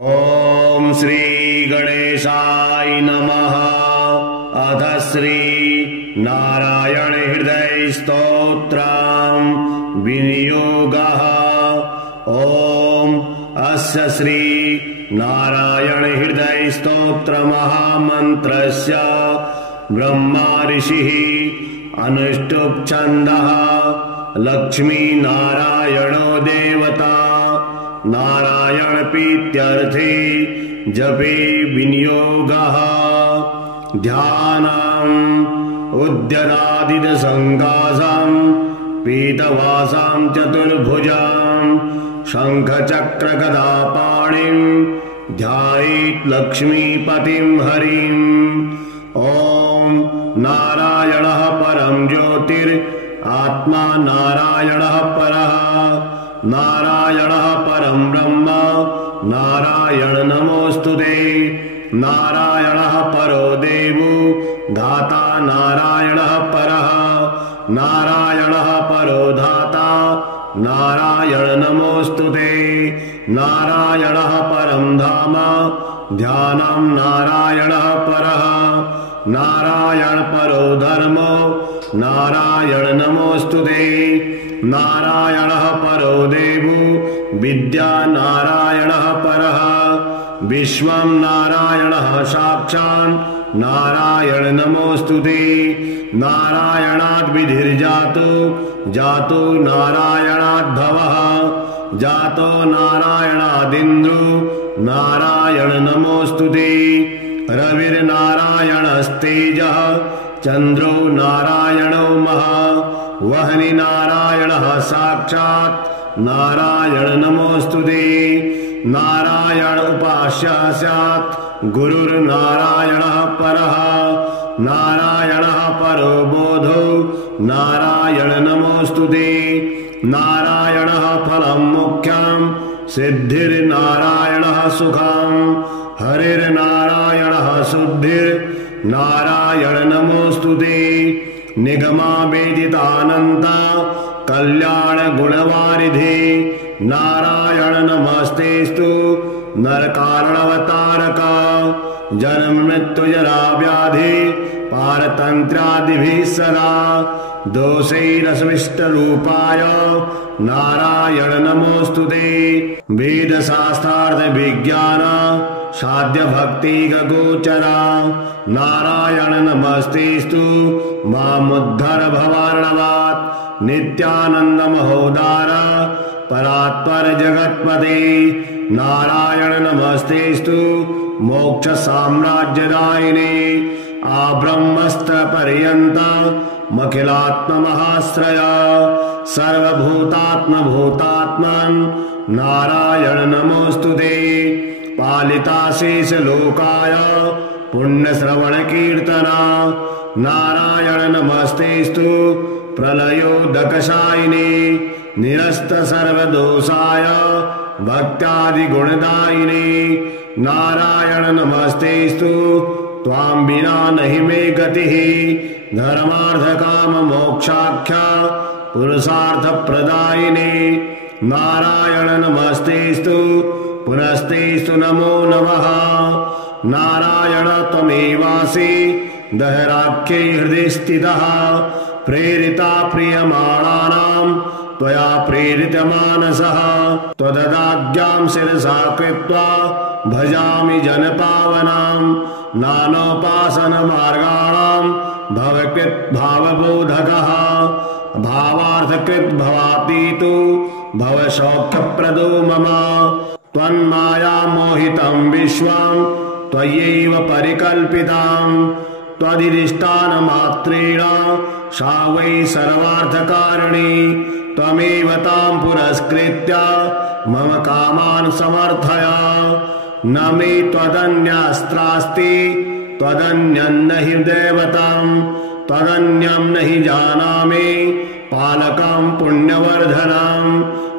ओम श्री गणेशाय नमः। अथ श्री नारायण हृदय स्तोत्रम् विनियोगः। ओम अस्य श्री नारायण हृदय स्तोत्र महामन्त्रस्य ब्रह्मा ऋषिः अनुष्टुप् छन्दः लक्ष्मी नारायणो देवता नारायण प्रीत्यर्थे जपे विनियोगः। ध्यानम् उद्यतादिद संकासम् पीतवासां चतुर्भुजाम् शंखचक्र गदापाणिम् ध्यायेत् लक्ष्मीपतिं हरिम्। ओम नारायणः परं ज्योतिर् आत्मा नारायणः परः नारायणः परं ब्रह्म नारायण नमोस्तुते। नारायणः परो देवो धाता नारायणः परः नारायणः परो धाता नारायण नमोस्तुते। नारायणः परं धाम ध्यानं नारायणः परः नारायण परो धर्मो नारायण नमोस्तुते। नारायणः परो देवो विद्या नारायणः परः विश्वं नारायणः साक्षात् नारायण नमोस्तुते। नारायणाद् विधिर्जातो जातो नारायणाद् भवः जातो नारायणादिन्द्रो नारायण नमोस्तुते। रविर्नारायणस्तेजः चन्द्रो नारायणो महा वह्नि नारायणः साक्षात् नारायण नमोस्तुते। नारायण उपास्यः स्यात् गुरुर्नारायणः परः नारायणः परो बोधो नारायण नमोस्तुते। नारायणः फलं मुख्यं सिद्धिर्नारायणः सुखम् हरिर्नारायणः शुद्धिर्नारायण नमोस्तुते। निगमा वेदितानन्ता कल्याण गुणवारिधि नारायण नमस्तेस्तु नरकारणवतारका। जन्म मृत्यु जरा व्याधि पारतन्त्रादिभिः सदा दोषैरस्मिष्टरूपाय नारायण नमोस्तुते। वेदशास्त्रार्थ विज्ञान साध्य भक्ति गोचरा नारायण नमस्तेस्तु मामुद्धर भवार्णवात् नित्यानंद महोदार परात्पर जगत्पते। नारायण नमस्तेस्तु मोक्ष साम्राज्यदायिने आब्रह्मस्त्र पर्यन्त मखिलात्म महाश्रय सर्वभूतात्म भूतात्मन् नारायण नमोस्तुते। पालिता शेष लोकाय पुण्य श्रवण कीर्तना नारायण नमस्तेस्तु प्रलयोदकशायिने निरस्त सर्वदोषाय भक्त्यादि गुणदायिने। नारायण नमस्तेस्तु त्वां विना नहि मे गतिः धर्मार्थ काम मोक्षाख्या पुरुषार्थ प्रदायिने। नारायण नमस्तेस्तु पुनस्तेस्तु नमो नमः। नारायण त्वमेवासि दहराख्ये हृदि स्थितः प्रेरिता प्रियमाणानां त्वया प्रेरितमानसः त्वददाज्ञां शिरसा कृत्वा भजामि जनपावनां नानोपासनमार्गाणां भवकृत् भावबोधकः भावार्थकृत् भवातीतो भवसौख्यप्रदो मम। त्वन्माया मोहितं विश्वं त्वयैव परिकल्पितां त्वदिष्टानमात्रेण सा वै सर्वार्थकारिणी। त्वमेव तां पुरस्कृत्य मम कामान् समर्थय। न मे त्वदन्यस्त्रास्ति त्वदन्यं नहि दैवतं त्वदन्यं नहि जानामि पालकं पुण्यवर्धनं।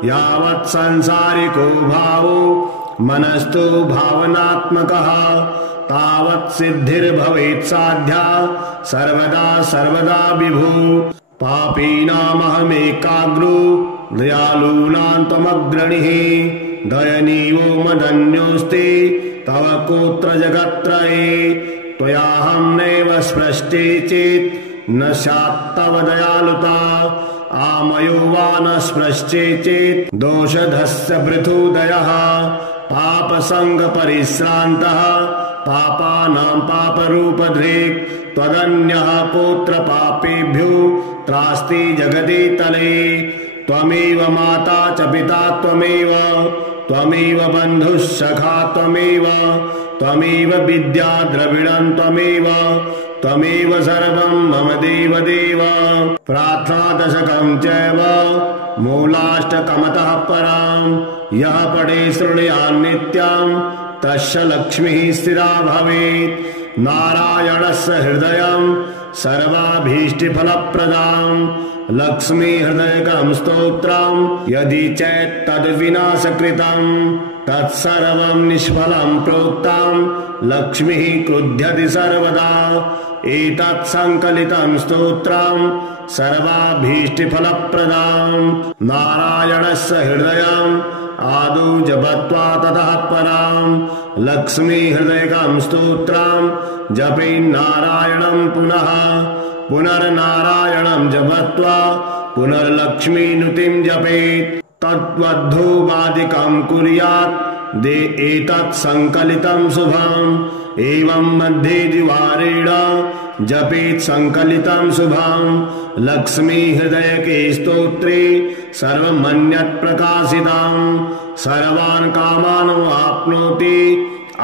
यावत् संसारिको भावो मनस्तु भावनात्मकः तावत् सिद्धिर्भवेत् साध्या सर्वदा सर्वदा विभु। पापीनामहमेकाग्रो दयालूनां त्वमग्रणिः दयनीयो मदन्योऽस्ति तव कोत्र जगत्त्रये त्वयाहं नैव स्पृष्टे चेत् न स्यात्तव दयालुता आमयो वा न स्पृष्टे चेत् दोषधस्य पृथुदयः पापसङ्गपरिश्रान्तः पापानां पापरूपधृक् त्वदन्यः कोत्र पापेभ्यो त्रास्ति जगति तले त्वमेव माता च पिता त्वमेव बन्धुः सखा त्वमेव विद्या द्रविणं त्वमेव सर्वं मम देवदेव प्रार्थना दशकं चैव मूलाष्टकमतः परां यः पठे शृणुयात् नित्यं तस्य लक्ष्मीः स्थिरा भवेत् नारायणस्य हृदयं सर्वाभीष्टफलप्रदां लक्ष्मी हृदयकं स्तोत्रं यदि चैत्तद्विनाशकृतं तत्सर्वं निष्फलं प्रोक्तं लक्ष्मीः क्रुध्यति सर्वदा एतत् संकलितं स्तोत्रं सर्वाभीष्टफलप्रदां नारायणस्य हृदयं आदौ जपत्वा ततः परां लक्ष्मी हृदयकं स्तोत्रं जपे नारायणं पुनर्नारायणं जपत्वा पुनर्लक्ष्मीनुतिं जपेत् तद्वद्धूपादिकं कुर्यात् दे एतत् संकलितं शुभम् एवं मध्ये द्विवारेण जपेत् संकलितं शुभम् लक्ष्मी हृदयके स्तोत्रे सर्वमन्यत् प्रकाशितं सर्वान् कामान् आप्नोति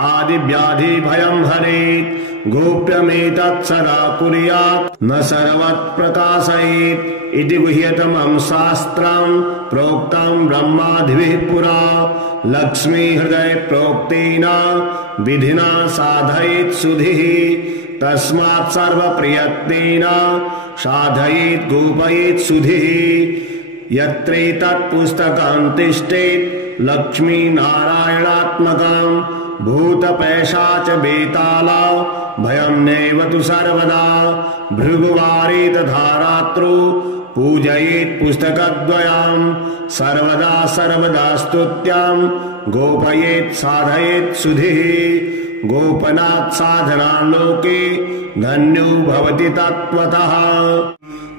आदिव्याधि भयं हरेत् गोप्यमेतत् सदा कुर्यात् न सर्वत् प्रकाशयेत् इति गुह्यतमं शास्त्रं प्रोक्तं ब्रह्मादिभिः पुरा लक्ष्मी हृदय प्रोक्तेन विधिना साधयेत् सुधिः तस्मात् सर्वप्रयत्नेन साधयेत् गोपयेत् सुधिः यत्रैतत् पुस्तकं तिष्ठेत् लक्ष्मी नारायणात्मकं भूतपैशाच बेताला भयं नैव तु सर्वदा भृगुवारे तथा रात्रौ पूजयेत् पुस्तकद्वयं सर्वदा स्तुत्यां गोपयेत् साधयेत् सुधिः गोपनात् साधना लोके धन्यो भवति तत्त्वतः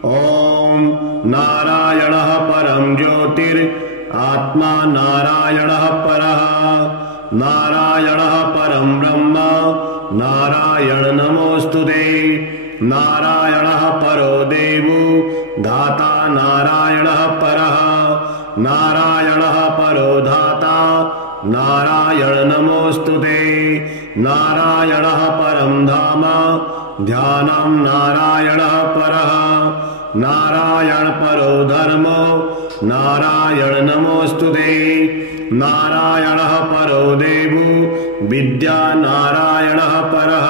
ॐ नारायणः परं ज्योतिरात्मा नारायणः परः नारायणः परं ब्रह्म नारायण नमोऽस्तुते नारायणः परो देवो धाता नारायणः परः नारायणः परो धाता नारायण नमोऽस्तुते नारायणः परं धाम ध्यानं नारायणः परः नारायण परो धर्मो नारायण नमोऽस्तुते नारायणः परो देवो विद्या नारायणः परः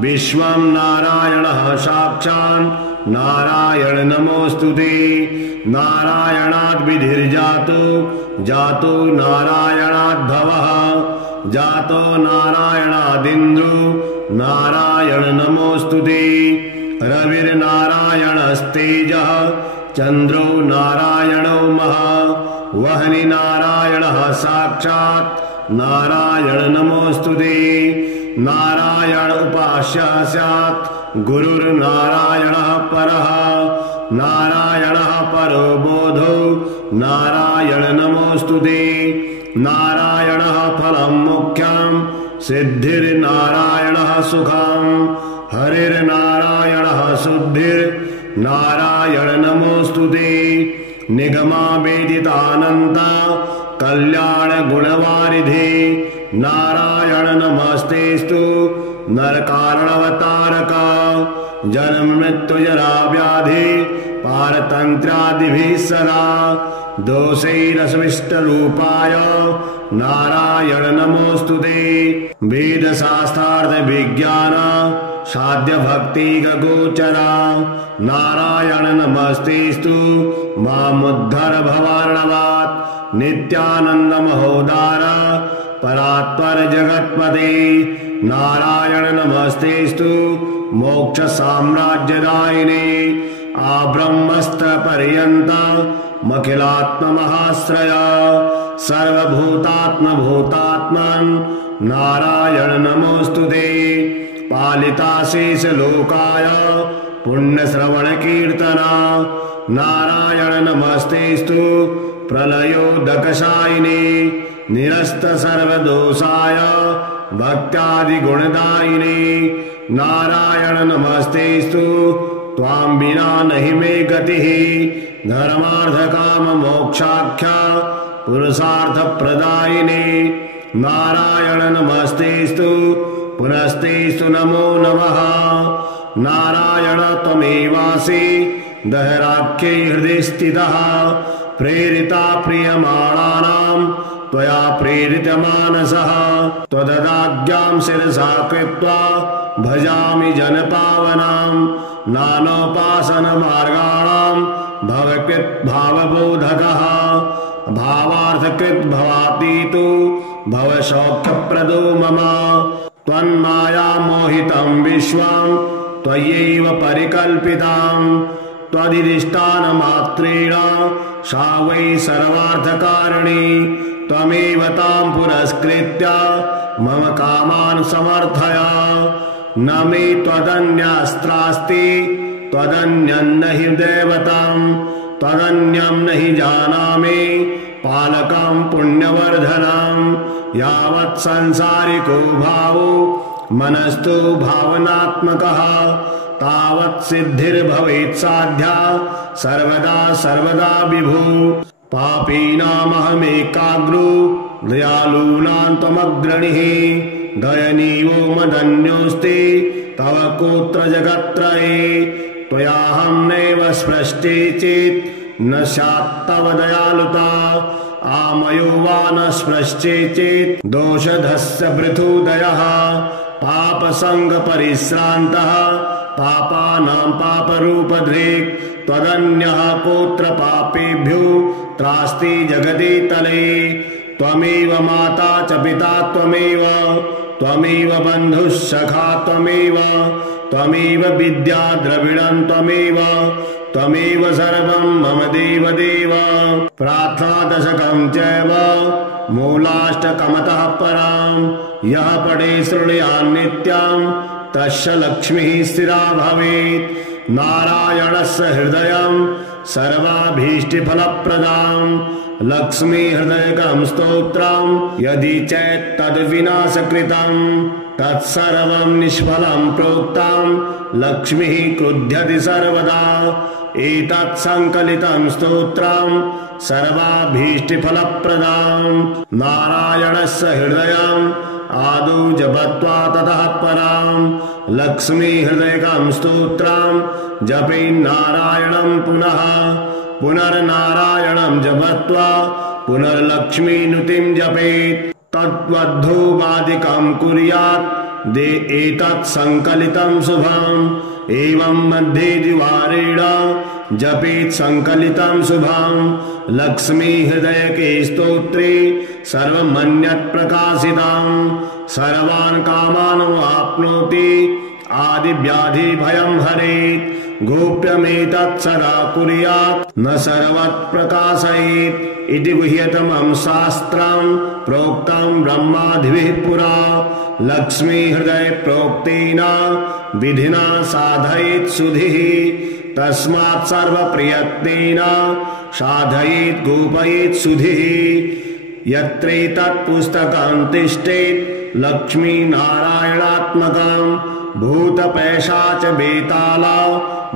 विश्वं नारायणः साक्षात् नारायण नमोऽस्तुते नारायणाद् जातो नारायणाद् भवः जातो नारायणादिन्द्रो नारायण नमोऽस्तुते रविर्नारायणस्तेजः चन्द्रो नारायणो महा वह्नि नारायणः साक्षात् नारायण नमोऽस्तुते नारायण उपास्यः स्यात् गुरुर्नारायणः परः नारायणः परो बोधो नारायण नमोऽस्तुते नारायणः फलं मुख्यं सिद्धिर्नारायणः सुखं हरिर्नारायणः शुद्धिर्नारायण नमोऽस्तुते निगमावेदितानन्ता कल्याण गुणवारिधे नारायण नमस्तेस्तु नरकारणवतारका जन्म मृत्यु जरा व्याधि पारतन्त्रादिभिः सदा दोषैरस्मिष्टरूपाय नारायण नमोऽस्तुते वेदशास्त्रार्थ विज्ञान साध्य भक्ति गोचरा नारायण नमस्तेस्तु मामुद्धर भवार्णवात् नित्यानंद महोदार परात्पर जगत्पते नारायण नमस्तेस्तु मोक्ष साम्राज्यदायिने आब्रह्मस्त्र पर्यन्त मखिलात्म महाश्रया सर्वभूतात्मभूतात्मन् नारायण नमोऽस्तुते। पालिताशेष लोकाय पुण्यश्रवण कीर्तना नारायण नमस्तेस्तु प्रलयोदकशायिने निरस्त सर्वदोषाय भक्त्यादिगुणदायिने नारायण नमस्तेस्तु त्वां विना नहि मे गतिः धर्मार्थकाममोक्षाख्या पुरुषार्थप्रदायिने नारायण नमस्तेस्तु पुनस्तेस्तु नमो नमः। नारायण त्वमेवासि दहराख्ये हृदि स्थितः प्रेरिता प्रियमाणानां त्वया प्रेरितमानसः त्वददाज्ञां शिरसा कृत्वा भजामि जनपावनां नानोपासनमार्गाणां भवकृत् भावबोधकः भावार्थकृत् भवातीतो भवसौख्यप्रदो मम त्वन्मायामोहितं विश्वं त्वयैव परिकल्पितां त्वदिष्टानमात्रेण सा वै सर्वार्थकारिणी त्वमेव तां पुरस्कृत्य मम कामान् समर्थय न मे त्वदन्यस्त्रास्ति त्वदन्यं न हि दैवतं त्वदन्यं न हि जानामि पालकं पुण्यवर्धनं यावत् संसारिको भावो मनस्तु भावनात्मकः तावत् सिद्धिर्भवेत् साध्या सर्वदा सर्वदा विभु पापीनामहमेकाग्रो दयालूनां त्वमग्रणीः दयनीयो मदन्योऽस्ति तव कोत्र जगत्त्रये त्वयाहं नैव स्पृष्टे चेत् न स्यात् तव दयालुता आमयो वा न स्पृष्टे चेत् दोषधस्य पृथुदयः पापसङ्गपरिश्रान्तः पापानां पापरूपधृक् त्वदन्यः कोत्र पापेभ्यो त्रास्ति जगति तले त्वमेव माता च पिता त्वमेव बन्धुः सखा त्वमेव विद्या द्रविणं त्वमेव सर्वं मम देवदेव प्रार्थनादशकं चैव मूलाष्टकमतः परां यः पठे शृणुयात् नित्यं तस्य लक्ष्मीः स्थिरा भवेत् नारायणस्य हृदयं सर्वाभीष्टफलप्रदां लक्ष्मी हृदयकं स्तोत्रं यदि चेत् तद्विनाशकृतं तत्सर्वं निष्फलं प्रोक्तं लक्ष्मीः क्रुध्यति सर्वदा एतत् संकलितं स्तोत्रं सर्वाभीष्टफलप्रदां नारायणस्य हृदयं आदौ जपत्वा ततः परां लक्ष्मी हृदयकं स्तोत्रं जपेन्नारायणं पुनः पुनर्नारायणं जपत्वा पुनर्लक्ष्मीनुतिं जपेत् तद्वद्धूपादिकं कुर्यात् दे एतत् संकलितं शुभम् एवं मध्ये द्विवारेण जपेत् संकलितं शुभम् लक्ष्मी हृदयके स्तोत्रे सर्वमन्यत् प्रकाशितं सर्वान् कामान् वाप्नोति आदिव्याधि भयं हरेत् गोप्यमेतत् सदा कुर्यात् न सर्वत् प्रकाशयेत् इति गुह्यतमं शास्त्रं प्रोक्तं ब्रह्मादिभिः पुरा लक्ष्मी हृदय प्रोक्तेन विधिना साधयेत् सुधिः तस्मात् सर्वप्रयत्नेन साधयेत् गोपयेत् सुधिः यत्रैतत् पुस्तकं तिष्ठेत् लक्ष्मी नारायणात्मकं भूतपैशाच बेताला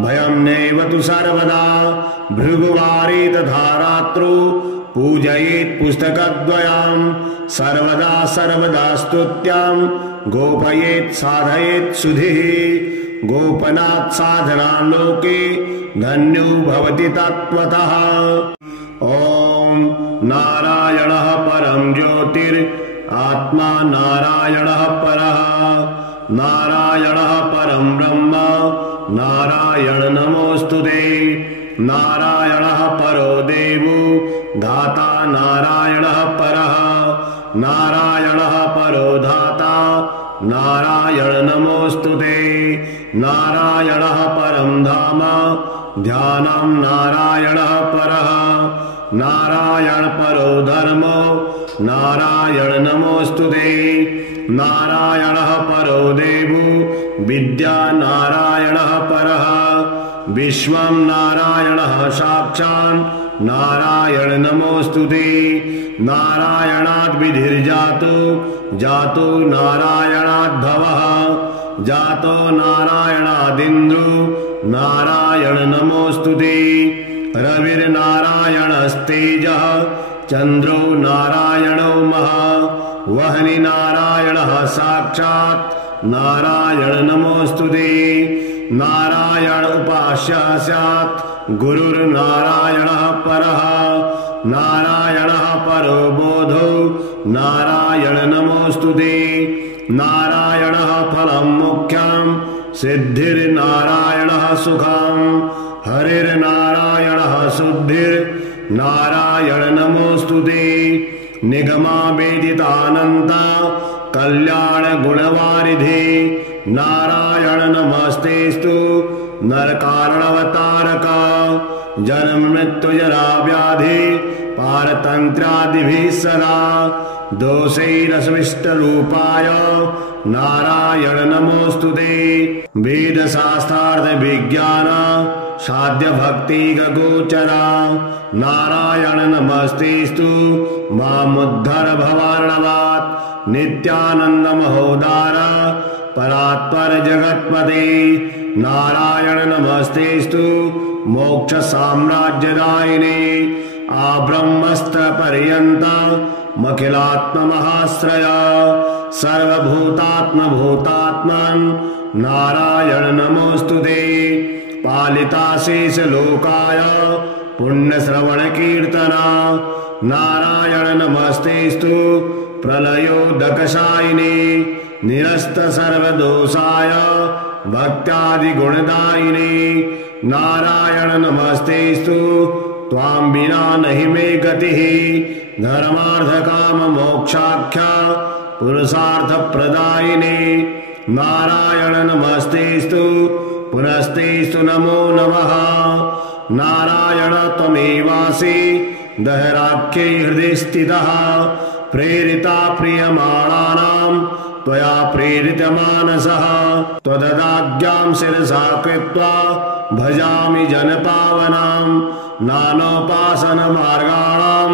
भयं नैव तु सर्वदा भृगुवारे तथा रात्रौ पूजयेत् पुस्तकद्वयं सर्वदा सर्वदा स्तुत्यां गोपयेत् साधयेत् सुधिः गोपनात् साधना लोके धन्यो भवति तत्त्वतः। ॐ नारायणः परं ज्योतिर् आत्मा नारायणः परः नारायणः परं ब्रह्म नारायण नमोऽस्तुते नारायणः परो देवो धाता नारायणः परः नारायणः परो धाता नारायण नमोऽस्तुते नारायणः परं धाम ध्यानं नारायणः परः नारायण परो धर्मो नारायण नमोस्तुते नारायणः परो देवो विद्या नारायणः परः विश्वं नारायणः साक्षात् नारायण नमोस्तुते नारायणाद् विधिर्जातो जातो नारायणाद्भवः जातो नारायणादिन्द्रो नारायण नमोस्तुते रविर्नारायणस्तेजः चन्द्रो नारायणो महा वह्नि नारायणः साक्षात् नारायण नमोस्तुते नारायण उपास्यः स्यात् गुरुर्नारायणः परः नारायणः परो बोधो नारायण नमोस्तुते नारायणः फलं मुख्यं सिद्धिर्नारायणः सुखं हरिर्नारायणः शुद्धिर्नारायण नमोस्तुते निगमा वेदितानन्ता कल्याण गुणवारिधि नारायण नमस्तेस्तु नरकारणवतारका जन्म मृत्यु जरा व्याधि पारतन्त्रादिभिः सदा दोषैरस्मिष्टरूपाय नारायण नमोस्तुते वेदशास्त्रार्थ विज्ञान साध्य भक्ति गोचरा नारायण नमस्तेस्तु मामुद्धर भवार्णवात् नित्यानंद महोदार परात्पर जगत्पते नारायण नमस्तेस्तु मोक्ष साम्राज्यदायिने आब्रह्मस्त्र पर्यन्त मखिलात्म महाश्रय सर्वभूतात्म भूतात्मन् नारायण नमोस्तुते पालिताशेष लोकाय पुण्य श्रवण कीर्तना नारायण नमस्तेस्तु प्रलयोदकशायिने निरस्त सर्वदोषाय भक्त्यादि गुणदायिने नारायण नमस्तेस्तु त्वां विना नहि मे गतिः धर्मार्थ काम मोक्षाख्या पुरुषार्थ प्रदायिने नारायण नमस्तेस्तु पुनस्तेस्तु नमो नमः नारायण त्वमेवासि दहराख्ये हृदि स्थितः प्रेरिता प्रियमाणानां त्वया प्रेरितमानसः त्वददाज्ञां शिरसा कृत्वा भजामि जनपावनां नानोपासनमार्गाणां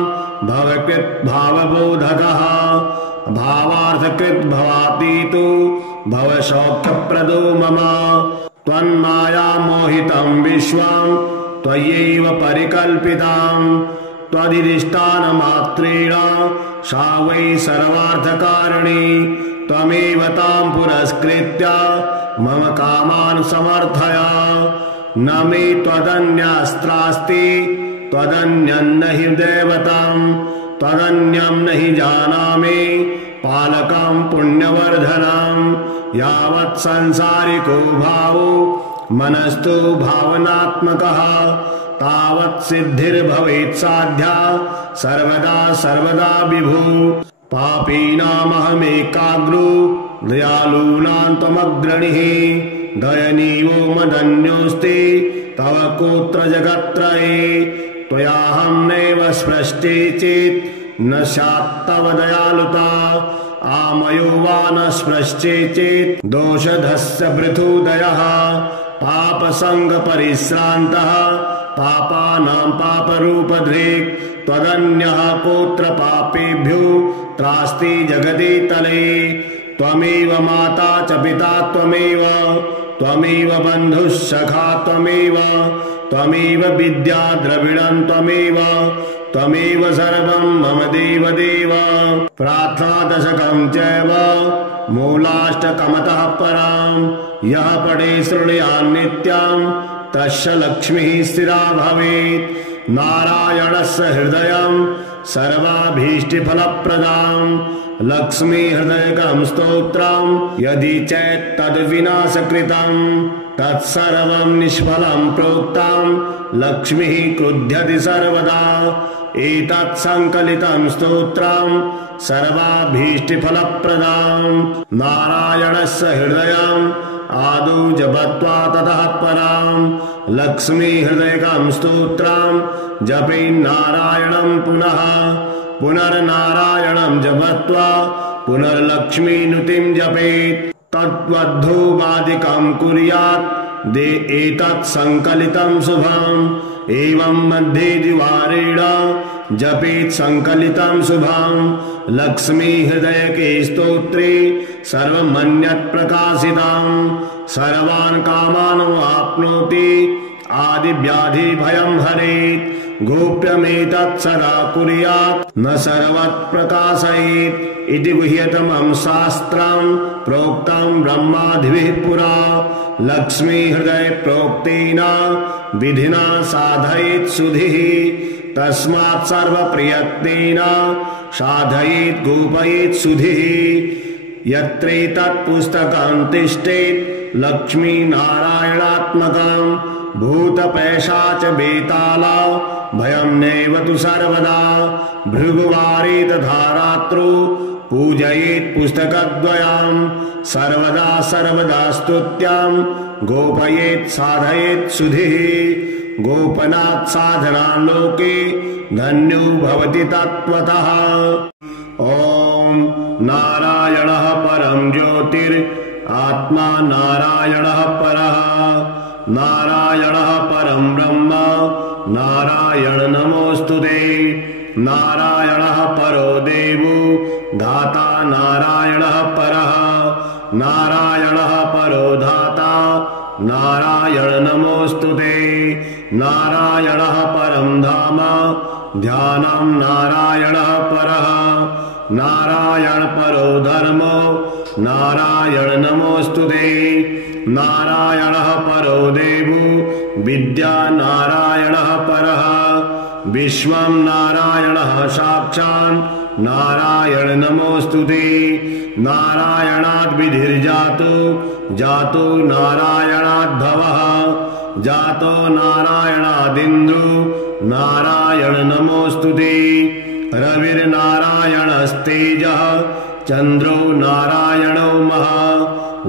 भवकृत् भावबोधकः भावार्थकृत् भवातीतो भवसौख्यप्रदो मम त्वन्माया मोहितं विश्वं त्वयैव परिकल्पितां त्वदिष्टानमात्रेण सा वै सर्वार्थकारिणी त्वमेव तां पुरस्कृत्य मम कामान् समर्थय न मे त्वदन्यस्त्रास्ति त्वदन्यं न हि दैवतं त्वदन्यं न हि जानामि पालकं पुण्यवर्धनं यावत् संसारिको भावो मनस्तु भावनात्मकः तावत् सिद्धिर्भवेत् साध्या सर्वदा सर्वदा विभु पापीनामहमेकाग्रो दयालूनां त्वमग्रणीः दयनीयो मदन्योऽस्ति तव कोत्र जगत्त्रये त्वयाहं नैव स्पृष्टे चेत् न स्यात् तव दयालुता आमयो वा न स्पृष्टे चेत् दोषधस्य पृथुदयः पापसङ्गपरिश्रान्तः पापानां पापरूपधृक् त्वदन्यः कोत्र पापेभ्यो त्रास्ति जगति तले त्वमेव माता च पिता त्वमेव बन्धुः सखा त्वमेव विद्या द्रविणं त्वमेव सर्वं मम देवदेव प्रार्थनादशकं चैव मूलाष्टकमतः परां यः पठे शृणुयात् नित्यं तस्य लक्ष्मीः स्थिरा भवेत् नारायणस्य हृदयं सर्वाभीष्टफलप्रदां लक्ष्मी हृदयकं स्तोत्रं यदि चेत् तद्विनाशकृतं तत्सर्वं निष्फलं प्रोक्तं लक्ष्मीः क्रुध्यति सर्वदा एतत् संकलितं स्तोत्रं सर्वाभीष्टफलप्रदां नारायणस्य हृदयं आदौ जपत्वा ततः परां लक्ष्मी हृदयकं स्तोत्रं जपेन्नारायणं पुनः पुनर्नारायणं जपत्वा पुनर्लक्ष्मीनुतिं जपेत् तद्वद्धूपादिकं कुर्यात् एतत् संकलितं शुभम् एवं मध्ये द्विवारेण जपेत् संकलितं शुभम् लक्ष्मी हृदयके स्तोत्रे सर्वमन्यत् प्रकाशितं सर्वान् कामान् वाप्नोति आदिव्याधि भयं हरेत् गोप्यमेतत् सदा कुर्यात् न सर्वत् प्रकाशयेत् इति गुह्यतमं शास्त्रं प्रोक्तं ब्रह्मादिभिः पुरा लक्ष्मी हृदय प्रोक्तेन विधिना साधयेत् सुधिः तस्मात् सर्वप्रयत्नेन साधयेत् गोपयेत् सुधिः यत्रैतत् पुस्तकं तिष्ठेत् लक्ष्मीनारायणात्मकं भूतपैशाच बेताला भयं नैव तु सर्वदा भृगुवारे तथा रात्रौ पूजयेत् पुस्तकद्वयं सर्वदा सर्वदा स्तुत्यां गोपयेत् साधयेत् सुधिः गोपनात् साधना लोके धन्यो भवति तत्त्वतः। ॐ नारायणः परं ज्योतिर् आत्मा नारायणः परः नारायणः परं ब्रह्म नारायण नमोऽस्तुते नारायणः परो देवो धाता नारायणः परः नारायणः परो धाता नारायण नमोऽस्तुते नारायणः परं धाम ध्यानं नारायणः परः नारायण परो धर्मो नारायण नमोऽस्तुते नारायणः परो देवो विद्या नारायणः परः विश्वं नारायणः साक्षात् नारायण नमोऽस्तुते नारायणाद् विधिर्जातो जातो नारायणाद् भवः जातो नारायणादिन्द्रो नारायण नमोऽस्तुते रविर्नारायणस्तेजः चन्द्रो नारायणो महा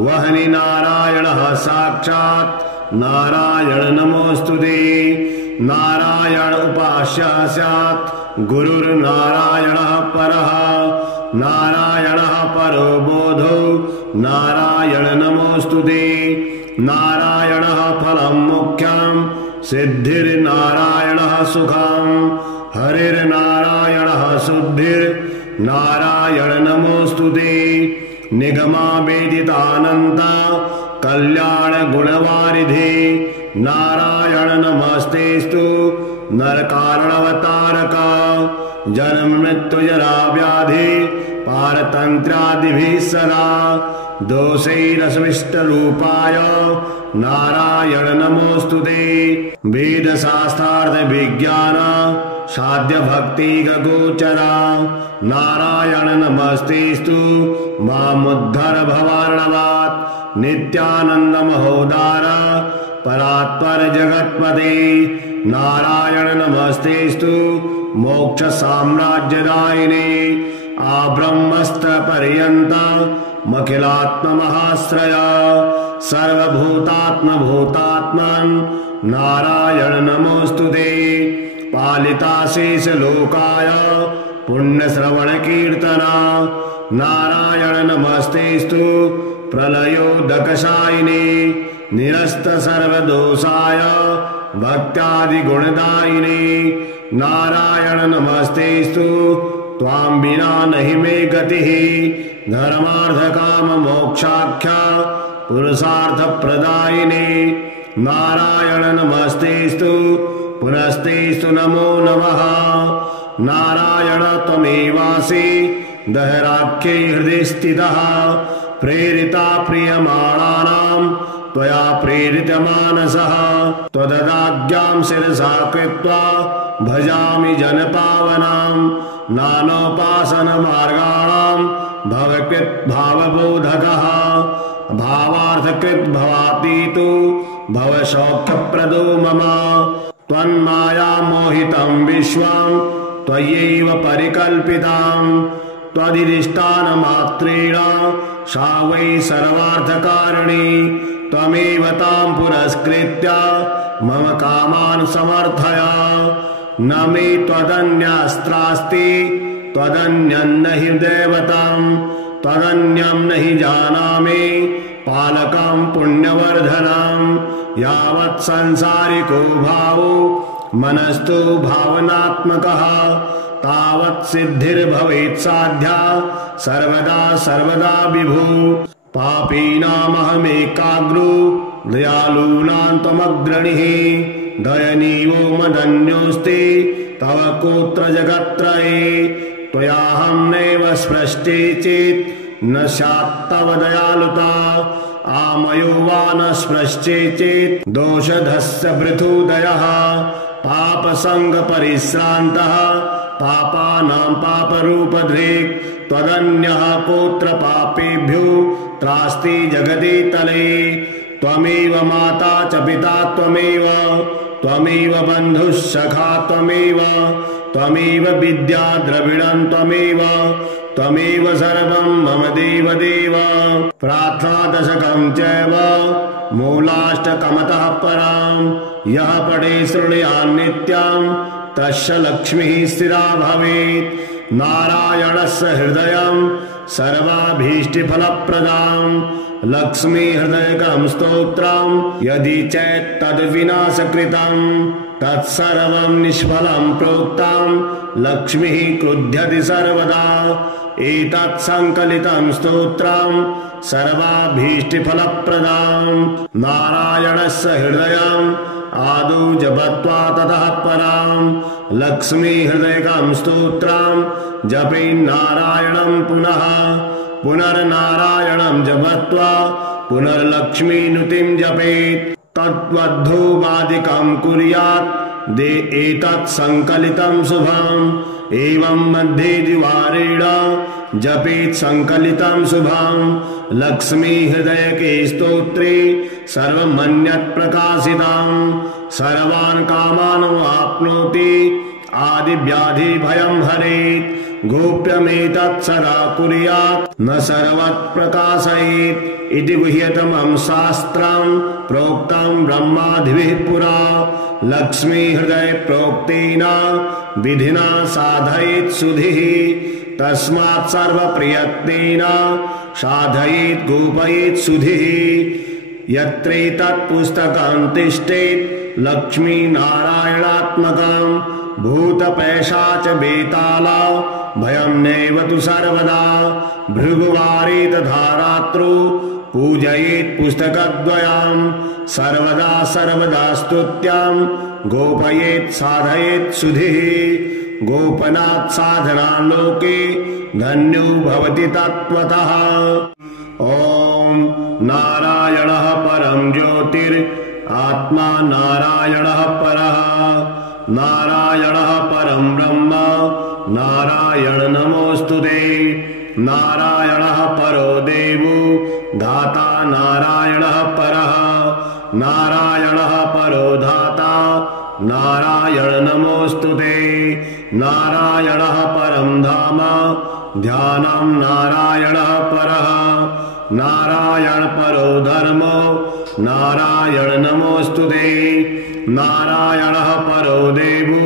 वह्नि नारायणः साक्षात् नारायण नमोऽस्तुते नारायण उपास्यः स्यात् गुरुर्नारायणः परः नारायणः परो बोधो नारायण नमोऽस्तुते नारायणः फलं मुख्यं सिद्धिर्नारायणः सुखं हरिर्नारायणः शुद्धिर्नारायण नमोऽस्तुते निगमावेदितानन्ता कल्याण गुणवारिधे नारायण नमस्तेस्तु नरकारणवतारका जन्म मृत्यु जरा व्याधि पारतन्त्रादिभिः सदा दोषैरस्मिष्टरूपाय नारायण नमोऽस्तुते वेदशास्त्रार्थ विज्ञान साध्य भक्ति गोचरा नारायण नमस्तेस्तु मामुद्धर भवार्णवात् नित्यानंद महोदार परात्पर जगत्पते नारायण नमस्तेस्तु मोक्ष साम्राज्यदायिने आब्रह्मस्त्र पर्यन्त मखिलात्म महाश्रय सर्वभूतात्म भूतात्मन् नारायण नमोऽस्तुते पालिता शेष लोकाय पुण्य श्रवण कीर्तना नारायण नमस्तेस्तु प्रलयोदकशायिने निरस्त सर्वदोषाय भक्त्यादि गुणदायिने नारायण नमस्तेस्तु त्वां विना नहि मे गतिः धर्मार्थ काम मोक्षाख्या पुरुषार्थ प्रदायिने नारायण नमस्तेस्तु पुनस्तेस्तु नमो नमः नारायण त्वमेवासि दहराख्ये हृदि स्थितः प्रेरिता प्रियमाणानां त्वया प्रेरितमानसः त्वददाज्ञां शिरसा कृत्वा भजामि जनपावनां नानोपासनमार्गाणां भवकृत् भावबोधकः भावार्थकृत् भवातीतो भवसौख्यप्रदो मम त्वन्माया मोहितं विश्वं त्वयैव परिकल्पितां त्वदिष्टानमात्रेण सा वै सर्वार्थकारिणी त्वमेव तां पुरस्कृत्य मम कामान् समर्थय न मे त्वदन्यस्त्रास्ति त्वदन्यं न हि देवतां त्वदन्यं न हि जानामि पालकं पुण्यवर्धनं यावत् संसारिको भावो मनस्तु भावनात्मकः तावत् सिद्धिर्भवेत् साध्या सर्वदा सर्वदा विभु पापीनामहमेकाग्रो दयालूनां त्वमग्रणीः दयनीयो मदन्योऽस्ति तव कोऽत्र जगत्त्रये त्वयाहं नैव स्पृष्टे चेत् न स्यात् तव दयालुता आमयो वा न स्पृष्टे चेत् दोषधस्य पृथुदयः पापसङ्गपरिश्रान्तः पापानां पापरूपधृक् त्वदन्यः कोऽत्र पापेभ्यो त्रास्ति जगति तले त्वमेव माता च पिता त्वमेव बन्धुः सखा त्वमेव विद्या द्रविणं त्वमेव सर्वं मम देवदेव प्रार्थनादशकं चैव मूलाष्टकमतः परां यः पठे शृणुयात् नित्यं तस्य लक्ष्मीः स्थिरा भवेत् नारायणस्य हृदयं सर्वाभीष्टफलप्रदां लक्ष्मी हृदयकं स्तोत्रं यदि चेत् तद्विनाशकृतं तत्सर्वं निष्फलं प्रोक्तं लक्ष्मीः क्रुध्यति सर्वदा एतत् संकलितं स्तोत्रं सर्वाभीष्टफलप्रदां नारायणस्य हृदयम् आदौ जपत्वा ततः परां लक्ष्मी हृदयकं स्तोत्रं जपेन्नारायणं पुनः पुनर्नारायणं जपत्वा पुनर्लक्ष्मीनुतिं जपेत् तद्वद्धूपादिकं कुर्यात् दे एतत् संकलितं शुभम् एवं मध्ये द्विवारेण जपेत् संकलितं शुभम् लक्ष्मी हृदयके स्तोत्रे सर्वमन्यत् प्रकाशितं सर्वान् कामान् आप्नोति आदिव्याधि भयं हरेत् गोप्यमेतत् सदा कुर्यात् न सर्वत् प्रकाशयेत् इति गुह्यतमं शास्त्रं प्रोक्तं ब्रह्मादिभिः पुरा लक्ष्मी हृदय प्रोक्तेन विधिना साधयेत् सुधिः तस्मात् सर्वप्रयत्नेन साधयेत् गोपयेत् सुधिः यत्रैतत् पुस्तकं तिष्ठेत् लक्ष्मीनारायणात्मकं भूतपैशाच बेताला भयं नैव तु सर्वदा भृगुवारे तथा रात्रौ पूजयेत् पुस्तकद्वयं सर्वदा सर्वदा स्तुत्यं गोपयेत् साधयेत् सुधिः गोपनात् साधना लोके धन्यो भवति तत्त्वतः ॐ नारायणः परं ज्योतिर् आत्मा नारायणः परः नारायणः परं ब्रह्म नारायण नमोऽस्तुते नारायणः परो देवो धाता नारायणः परः नारायणः परो धाता नारायण नमोऽस्तुते नारायणः परं धाम ध्यानं नारायणः परः नारायण परो धर्मो नारायण नमोऽस्तुते नारायणः परो देवो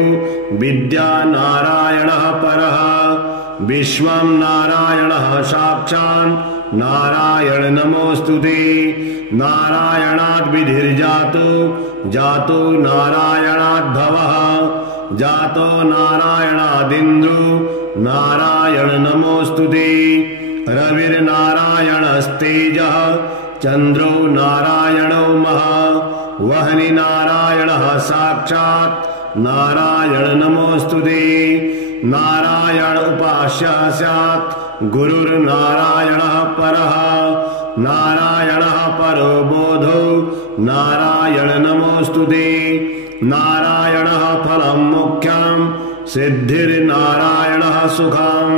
विद्या नारायणः परः विश्वं नारायणः साक्षात् नारायण नमोऽस्तुते नारायणाद् विधिर्जातो जातो नारायणाद् भवः जातो नारायणादिन्द्रो नारायण नमोऽस्तुते रविर्नारायणस्तेजः चन्द्रो नारायणो महा वह्नि नारायणः साक्षात् नारायण नमोऽस्तुते नारायण उपास्यः स्यात् गुरुर्नारायणः परः नारायणः परो बोधो नारायण नमोऽस्तुते नारायणः फलं मुख्यं सिद्धिर्नारायणः सुखं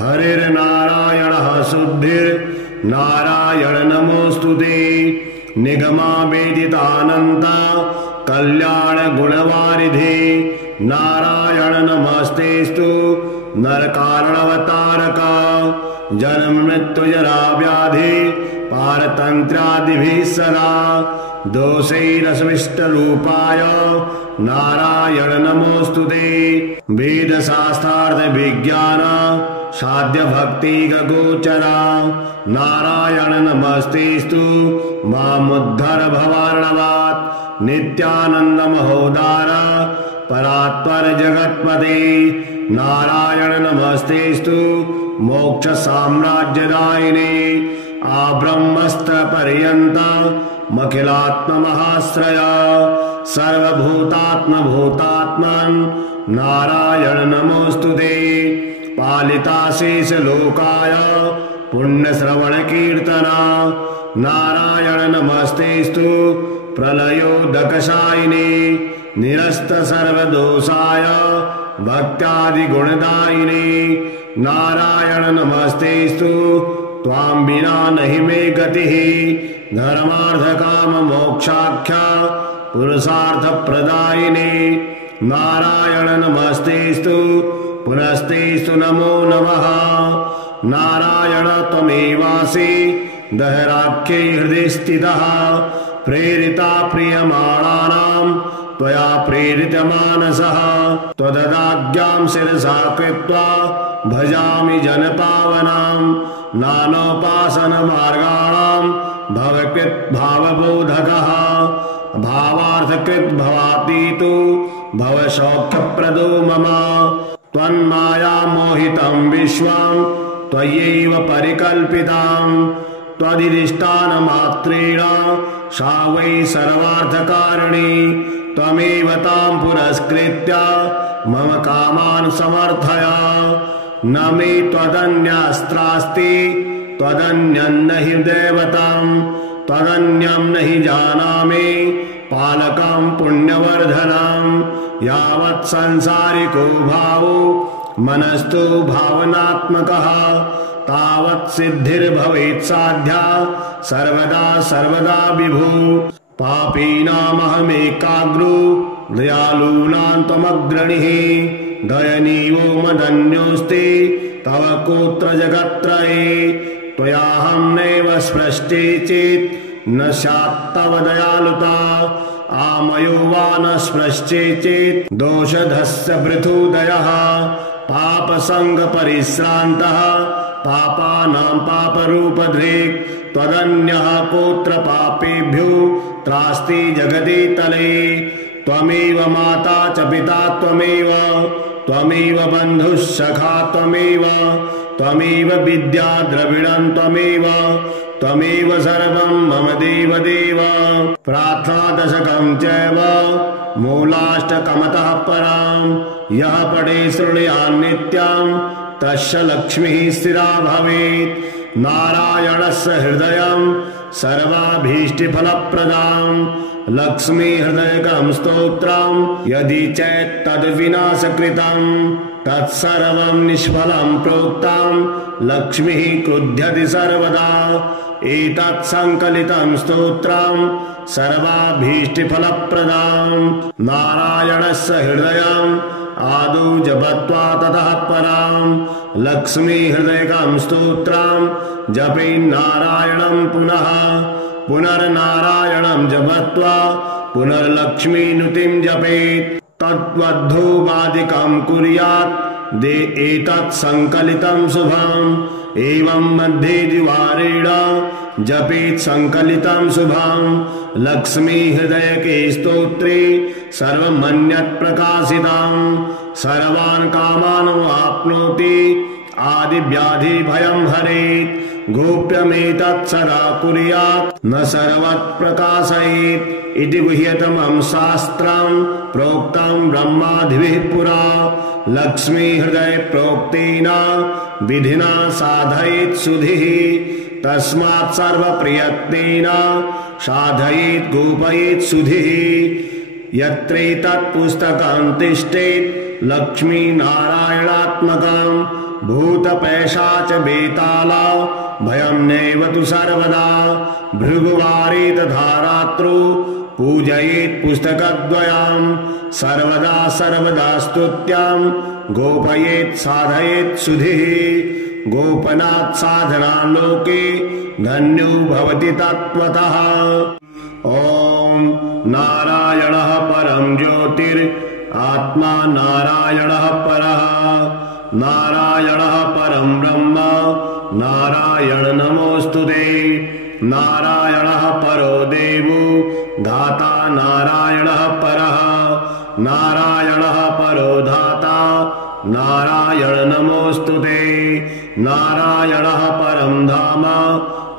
हरिर्नारायणः शुद्धिर्नारायण नमोऽस्तुते निगमा वेदितानन्ता कल्याण गुणवारिधि नारायण नमस्तेस्तु नरकारणवतारक जन्म मृत्यु जरा व्याधि पारतन्त्रादिभिः सदा दोषैरस्मिष्टरूपाय नारायण नमोऽस्तुते। वेदशास्त्रार्थ विज्ञान साध्य भक्ति गोचरा नारायण नमस्तेस्तु मामुद्धर भवार्णवात् नित्यानंद महोदार परात्पर जगत्पते नारायण नमस्तेस्तु मोक्ष साम्राज्यदायिने आब्रह्मस्त्र पर्यन्त मखिलात्म महाश्रय सर्वभूतात्म भूतात्मन् नारायण नमोस्तुते। पालिता शेष लोकाय पुण्य श्रवण कीर्तना नारायण नमस्तेस्तु प्रलयोदकशायिने निरस्त सर्वदोषाय भक्त्यादि गुणदायिने नारायण नमस्तेस्तु त्वां विना नहि मे गतिः धर्मार्थ काम मोक्षाख्या पुरुषार्थ प्रदायिने नारायण नमस्तेस्तु पुनस्तेस्तु नमो नमः। नारायण त्वमेवासि दहराख्ये हृदि स्थितः प्रेरिता प्रियमाणानां त्वया प्रेरितमानसः त्वददाज्ञां शिरसा कृत्वा भजामि जनपावनां नानोपासनमार्गाणां भवकृत् भावबोधकः भावार्थकृत् भवातीतो भवसौख्यप्रदो मम त्वन्माया मोहितं विश्वं त्वयैव परिकल्पितां त्वदिष्टानमात्रेण सा वै सर्वार्थकारिणी त्वमेव तां पुरस्कृत्य मम कामान् समर्थय न मे त्वदन्यस्त्रास्ति त्वदन्यं नहि दैवतं त्वदन्यं नहि जानामि पालकं पुण्यवर्धनं यावत् संसारिको भावो मनस्तु भावनात्मकः तावत् सिद्धिर्भवेत् साध्या सर्वदा सर्वदा विभु पापीनामहमेकाग्रो दयालूनां त्वमग्रणीः दयनीयो मदन्योऽस्ति तव कोत्र जगत्त्रये त्वयाहं नैव स्पृष्टे चेत् न स्यात् तव दयालुता आमयो वा न स्पृष्टे चेत् दोषधस्य पृथुदयः पापसङ्गपरिश्रान्तः पापानां पापरूपधृक् त्वदन्यः कोत्र पापेभ्यो त्रास्ति जगति तले त्वमेव माता च पिता त्वमेव बन्धुः सखा त्वमेव विद्या द्रविणं त्वमेव सर्वं मम देवदेव प्रार्थनादशकं चैव मूलाष्टकमतः परां यः पठे शृणुयात् नित्यं तस्य लक्ष्मीः स्थिरा भवेत् नारायणस्य हृदयं सर्वाभीष्टफलप्रदां लक्ष्मी हृदयकं स्तोत्रं यदि चेत् तद्विनाशकृतं तत्सर्वं निष्फलं प्रोक्तं लक्ष्मीः क्रुध्यति सर्वदा एतत् संकलितं स्तोत्रं सर्वाभीष्टफलप्रदां नारायणस्य हृदयं आदौ जपत्वा ततः परां लक्ष्मी हृदयकं स्तोत्रं जपेन्नारायणं पुनः पुनर्नारायणं जपत्वा पुनर्लक्ष्मीनुतिं जपेत् तद्वद्धूपादिकं कुर्यात् दे एतत् संकलितं शुभम् एवं मध्ये द्विवारेण जपेत् संकलितं शुभम् लक्ष्मी हृदयके स्तोत्रे सर्वमन्यत् प्रकाशितं सर्वान् कामान् आप्नोति आदिव्याधि भयं हरेत् गोप्यमेतत् सदा कुर्यात् न सर्वत् प्रकाशयेत् इति गुह्यतमं शास्त्रं प्रोक्तं ब्रह्मादिभिः पुरा लक्ष्मी हृदय प्रोक्तेन विधिना साधयेत् सुधिः तस्मात् सर्वप्रयत्नेन साधयेत् गोपयेत् सुधिः यत्रैतत् पुस्तकं तिष्ठेत् लक्ष्मी नारायणात्मकं भूतपैशाच बेताला भयं नैव तु सर्वदा भृगुवारे तथा रात्रौ पूजयेत् पुस्तकद्वयाम् सर्वदा सर्वदा स्तुत्याम् गोपयेत् साधयेत् सुधिः गोपनात् साधना लोके धन्यो भवति तत्त्वतः। ॐ नारायणः परं ज्योतिर् आत्मा नारायणः परः नारायणः परं ब्रह्म नारायण नमोऽस्तुते नारायणः परो देवो धाता नारायणः परः नारायणः परो धाता नारायण नमोऽस्तुते नारायणः परं धाम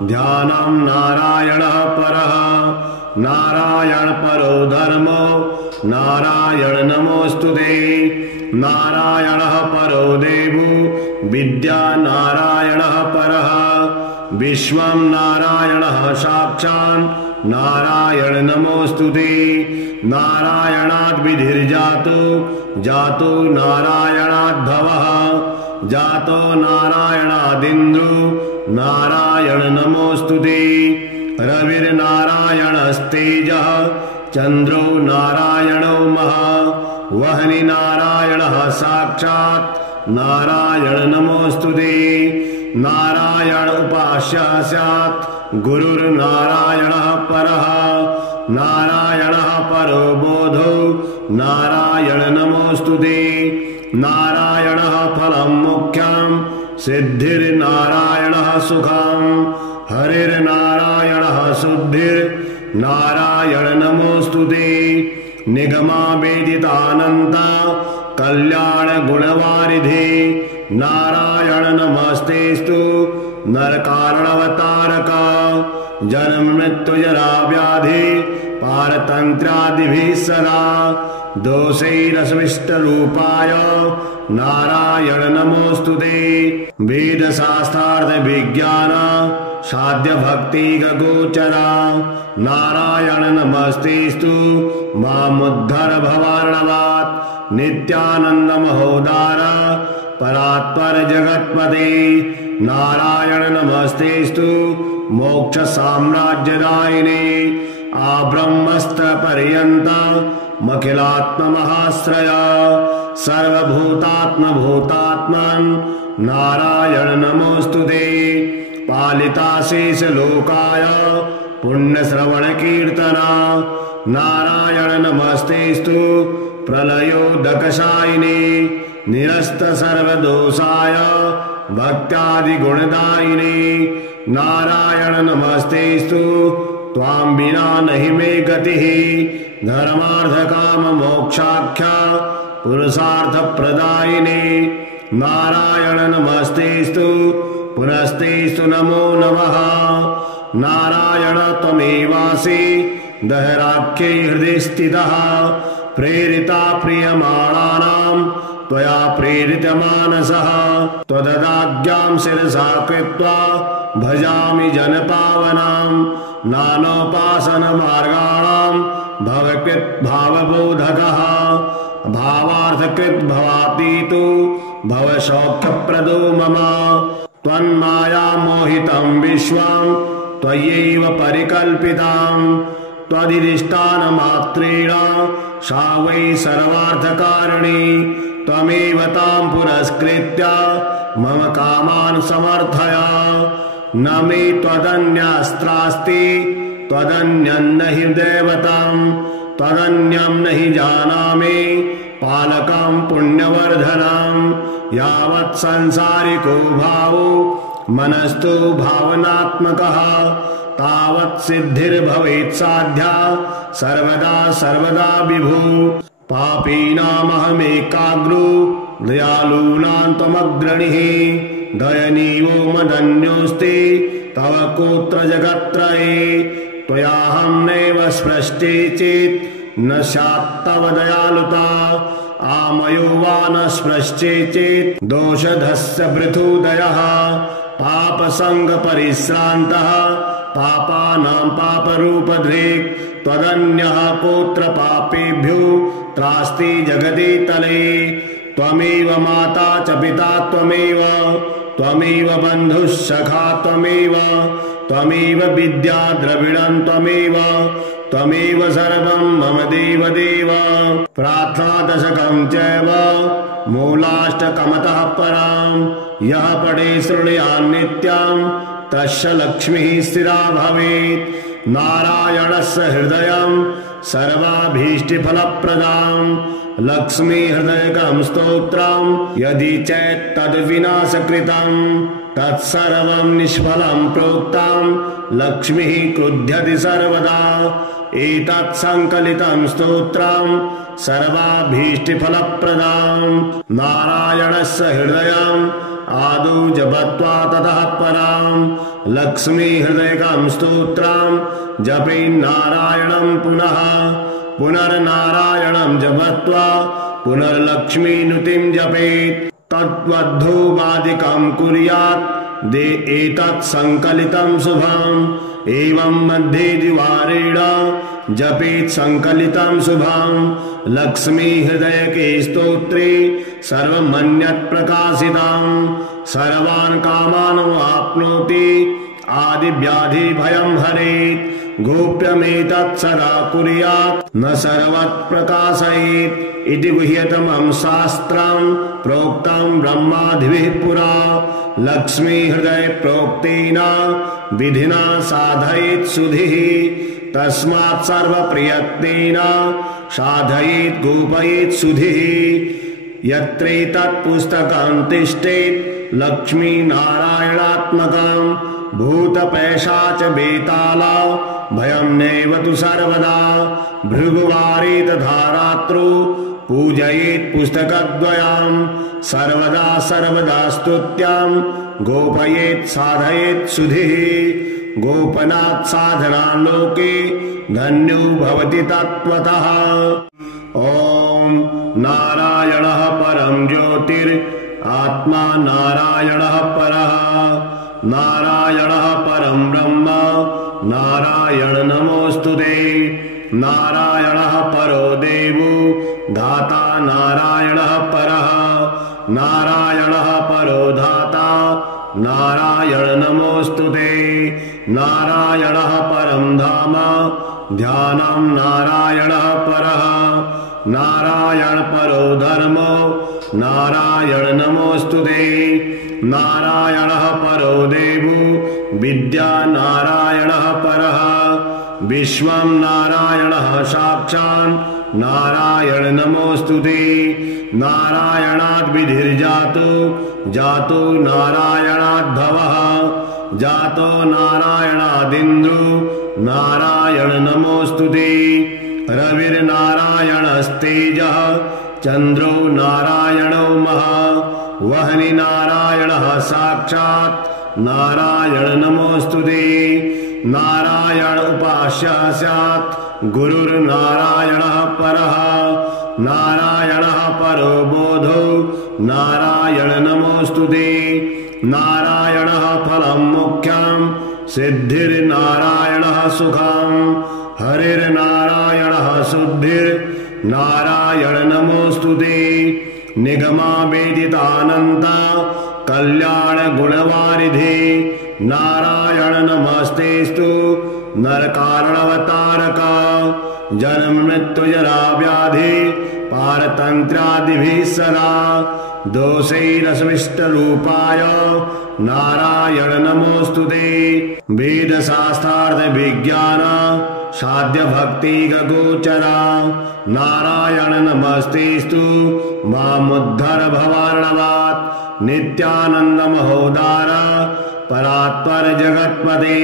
ध्यानं नारायणः परः नारायण परो धर्मो नारायण नमोऽस्तुते नारायणः परो देवो विद्या नारायणः परः विश्वं नारायणः साक्षात् नारायण नमोऽस्तुते नारायणाद् विधिर्जातो जातो नारायणाद् भवः जातो नारायणादिन्द्रो नारायण नमोऽस्तुते रविर्नारायणस्तेजः चन्द्रो नारायणो महा वह्नि नारायणः साक्षात् नारायण नमोऽस्तुते नारायण उपास्यः स्यात् गुरुर्नारायणः परः नारायणः परो बोधो नारायण नमोऽस्तुते नारायणः फलं मुख्यं सिद्धिर्नारायणः सुखं हरिर्नारायणः शुद्धिर्नारायण नमोऽस्तुते निगमा वेदितानन्ता कल्याण गुणवारिधि नारायण नमस्तेस्तु नरकारणवतारका जन्म मृत्यु जरा व्याधि पारतन्त्रादिभिः सदा दोषैरस्मिष्टरूपाय नारायण नमोऽस्तुते वेदशास्त्रार्थ विज्ञान साध्य भक्ति गोचरा नारायण नमस्तेस्तु मामुद्धर भवार्णवात् नित्यानंद महोदार परात्पर जगत्पते नारायण नमस्तेस्तु मोक्ष साम्राज्यदायिने आब्रह्मस्त्र पर्यन्त मखिलात्म महाश्रय सर्वभूतात्म भूतात्मन् नारायण नमोऽस्तुते पालिता शेष लोकाय पुण्य श्रवण कीर्तना नारायण नमस्तेस्तु प्रलयोदकशायिने निरस्त सर्वदोषाय भक्त्यादि गुणदायिने नारायण नमस्तेस्तु त्वां विना नहि मे गतिः धर्मार्थ काम मोक्षाख्या पुरुषार्थ प्रदायिने नारायण नमस्तेस्तु पुनस्तेस्तु नमो नमः नारायण त्वमेवासि दहराख्ये हृदि स्थितः प्रेरिता प्रियमाणानां त्वया प्रेरितमानसः त्वददाज्ञां शिरसा कृत्वा भजामि जनपावनां नानोपासनमार्गाणां भवकृत् भावबोधकः भावार्थकृत् भवातीतो भवसौख्यप्रदो मम त्वन्माया मोहितं विश्वं त्वयैव परिकल्पितां त्वदिष्टानमात्रेण सा वै सर्वार्थकारिणी त्वमेव तां पुरस्कृत्य मम कामान् समर्थय न मे त्वदन्यस्त्रास्ति त्वदन्यं न हि दैवतं त्वदन्यं न हि जानामि पालकं पुण्यवर्धनं यावत् संसारिको भावो मनस्तु भावनात्मकः तावत् सिद्धिर्भवेत् साध्या सर्वदा सर्वदा विभु पापीनामहमेकाग्रो दयालूनां त्वमग्रणीः दयनीयो मदन्योऽस्ति तव कोत्र जगत्त्रये त्वयाहं नैव स्पृष्टे चेत् न स्यात् तव दयालुता आमयो वा न स्पृष्टे चेत् दोषधस्य पृथुदयः पापसङ्गपरिश्रान्तः पापानां पापरूपधृक् त्वदन्यः कोत्र पापेभ्यो त्रास्ति जगति तले त्वमेव माता च पिता त्वमेव बन्धुः सखा त्वमेव विद्या द्रविणं त्वमेव त्वमेव सर्वं मम देवदेव। प्रार्थनादशकं चैव मूलाष्टकमतः परां यः पठे शृणुयात् नित्यं तस्य लक्ष्मीः स्थिरा भवेत्। नारायणस्य हृदयं सर्वाभीष्टफलप्रदां लक्ष्मी हृदयकं स्तोत्रं यदि चेत् तद्विनाशकृतं तत्सर्वं निष्फलं प्रोक्तं लक्ष्मीः क्रुध्यति सर्वदा। एतत् संकलितं स्तोत्रं सर्वाभीष्टफलप्रदां नारायणस्य हृदयम् आदौ जपत्वा ततः परां लक्ष्मी हृदयकं स्तोत्रं जपे नारायणं पुनः पुनर्नारायणं जपत्वा पुनर्लक्ष्मीनुतिं जपेत्। तद्वद्धूपादिकं कुर्यात् दे एतत् संकलितं शुभम्। एवं मध्ये द्विवारेण जपेत् संकलितं शुभम्। लक्ष्मी हृदयके स्तोत्रे सर्वमन्यत् प्रकाशितं सर्वान् कामान् आप्नोति आदिव्याधि भयं हरेत्। गोप्यमेतत् सदा कुर्यात् न सर्वत् प्रकाशयेत् इति गुह्यतमं शास्त्रं प्रोक्तं ब्रह्मादिभिः पुरा। लक्ष्मी हृदय प्रोक्तेन विधिना साधयेत् सुधिः तस्मात् सर्वप्रयत्नेन साधयेत् गोपयेत् सुधिः। यत्रैतत् पुस्तकं तिष्ठेत् लक्ष्मी नारायणात्मकं भूतपैशाच बेताला भयं नैव तु सर्वदा। भृगुवारे तथा रात्रौ पूजयेत् पुस्तकद्वयं सर्वदा सर्वदा स्तुत्यं गोपयेत् साधयेत् सुधिः। गोपनात् साधना लोके धन्यो भवति तत्त्वतः। ॐ नारायणः परं ज्योतिर् आत्मा नारायणः परः नारायणः परं ब्रह्म नारायण नमोऽस्तुते। नारायणः परो देवो धाता नारायणः परः नारायणः परो धाता नारायण नमोऽस्तुते। नारायणः परं धाम ध्यानं नारायणः परः नारायण परो धर्मो नारायण नमोऽस्तुते। नारायणः परो देवो विद्या नारायणः परः विश्वं नारायणः साक्षात् नारायण नमोऽस्तुते। नारायणाद् विधिर्जातो जातो नारायणाद्भवः जातो नारायणादिन्द्रो नारायण नमोऽस्तुते। रविर्नारायणस्तेजः चन्द्रो नारायणो महा वह्नि नारायणः साक्षात् नारायण नमोऽस्तुते। नारायण उपास्यः स्यात् गुरुर्नारायणः परः नारायणः परो बोधो नारायण नमोऽस्तुते। नारायणः फलं मुख्यं सिद्धिर्नारायणः सुखं हरिर्नारायणः शुद्धिर्नारायण नमोऽस्तुते। निगमावेदितानन्ता कल्याण गुणवारिधि नारायण नमस्तेस्तु नरकारणवतारका। जन्म मृत्यु जरा व्याधि पारतन्त्रादिभिः सदा दोषैरस्मिष्टरूपाय नारायण नमोऽस्तुते। वेदशास्त्रार्थ विज्ञान साध्य भक्ति गोचरा नारायण नमस्तेस्तु मामुद्धर भवार्णवात्। नित्यानंद महोदार परात्पर जगत्पते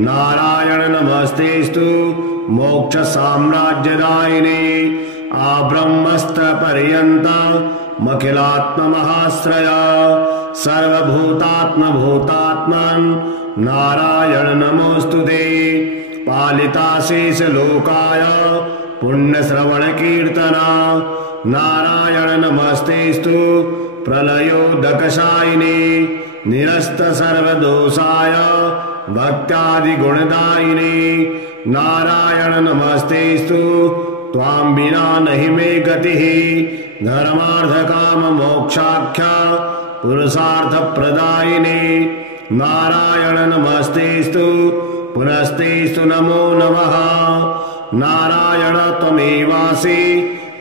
नारायण नमस्तेस्तु मोक्ष साम्राज्यदायिने। आब्रह्मस्त्र पर्यन्त मखिलात्म महाश्रय सर्वभूतात्म भूतात्मन् नारायण नमोऽस्तुते। पालिता शेष लोकाय पुण्य श्रवण कीर्तना नारायण नमस्तेस्तु प्रलयोदकशायिने। निरस्त सर्वदोषाय भक्त्यादि गुणदायिने नारायण नमस्तेस्तु त्वां विना नहि मे गतिः। धर्मार्थ काम मोक्षाख्या पुरुषार्थ प्रदायिने नारायण नमस्तेस्तु पुनस्तेस्तु नमो नमः। नारायण त्वमेवासि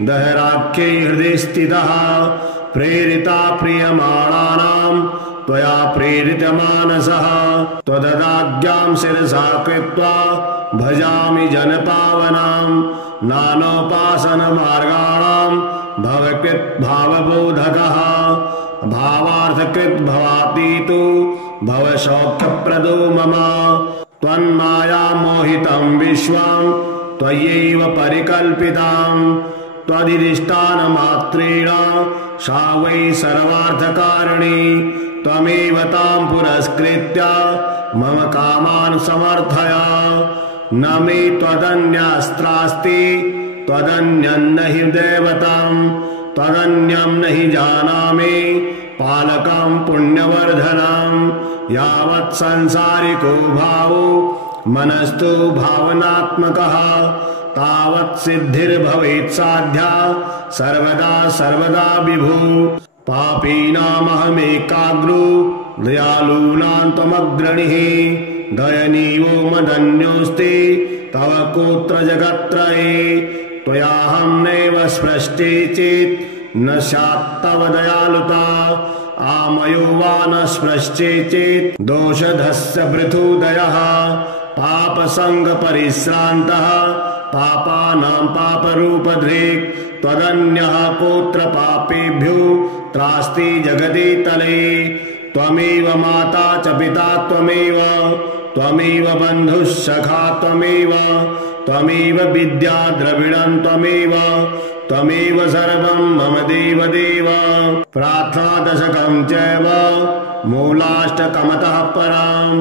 दहराख्ये हृदि स्थितः प्रेरिता प्रीयमाणानां त्वया प्रेरितमानसः त्वददाज्ञां शिरसा कृत्वा भजामि जनपावनां नानोपासनमार्गाणां भवकृत् भावबोधकः भावार्थकृत् भवातीतो भवशौख्यप्रदो मम त्वन्माया मोहितं विश्वं त्वयैव परिकल्पितां त्वदिष्टानमात्रेण सा वै सर्वार्थकारिणी त्वमेव तां पुरस्कृत्य मम कामान् समर्थय न मे त्वदन्यस्त्रास्ति त्वदन्यं न हि देवतां त्वदन्यं न हि जानामि पालकं पुण्यवर्धनं यावत् संसारिको भावो मनस्तु भावनात्मकः तावत् सिद्धिर्भवेत् साध्या सर्वदा सर्वदा विभु पापीनामहमेकाग्रो दयालूनां त्वमग्रणीः दयनीयो मदन्योऽस्ति तव कोऽत्र जगत्त्रये त्वयाहं नैव स्पृष्टे चेत् न स्यात् तव दयालुता आमयो वा न स्पृष्टे चेत् दोषधस्य पृथुदयः पापसङ्गपरिश्रान्तः पापानां पापरूपधृक् त्वदन्यः कोऽत्र पापेभ्यो त्रास्ति जगति तले त्वमेव माता च पिता त्वमेव बन्धुः सखा त्वमेव विद्या द्रविणं त्वमेव सर्वं मम देवदेव प्रार्थनादशकं चैव मूलाष्टकमतः परां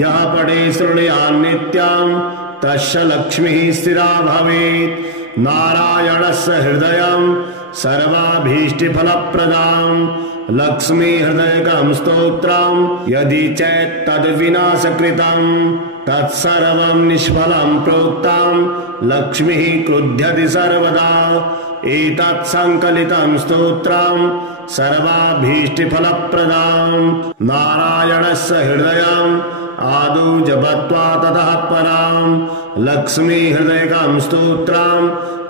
यः पठे शृणुयात् नित्यं तस्य लक्ष्मीः स्थिरा भवेत् नारायणस्य हृदयं सर्वाभीष्टफलप्रदां लक्ष्मी हृदयकं स्तोत्रं यदि चेत् तद्विनाशकृतं तत्सर्वं निष्फलं प्रोक्तं लक्ष्मीः क्रुध्यति सर्वदा एतत् संकलितं स्तोत्रं सर्वाभीष्टफलप्रदां नारायणस्य हृदयं आदौ जपत्वा ततः परां लक्ष्मी हृदयकं स्तोत्रं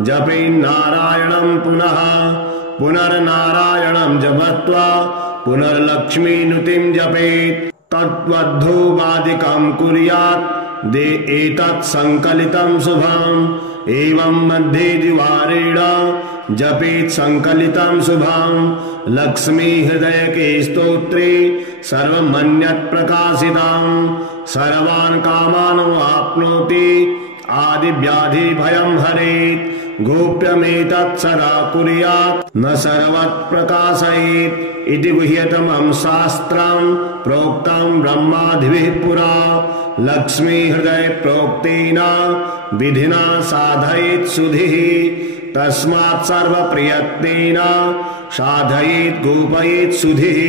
जपेन्नारायणं पुनः पुनर्नारायणं जपत्वा पुनर्लक्ष्मीनुतिं जपेत् तद्वद्धूपादिकं कुर्यात् दे एतत् संकलितं शुभम् एवं मध्ये द्विवारेण जपेत् संकलितं शुभम् लक्ष्मी हृदयके स्तोत्रे सर्वमन्यत् प्रकाशितं सर्वान् कामान् वाप्नोति आदिव्याधि भयं हरेत् गोप्यमेतत् सदा कुर्यात् न सर्वत् प्रकाशयेत् इति गुह्यतमं शास्त्रं प्रोक्तं ब्रह्मादिभिः पुरा लक्ष्मी हृदय प्रोक्तेन विधिना साधयेत् सुधिः तस्मात् सर्वप्रयत्नेन साधयेत् गोपयेत् सुधिः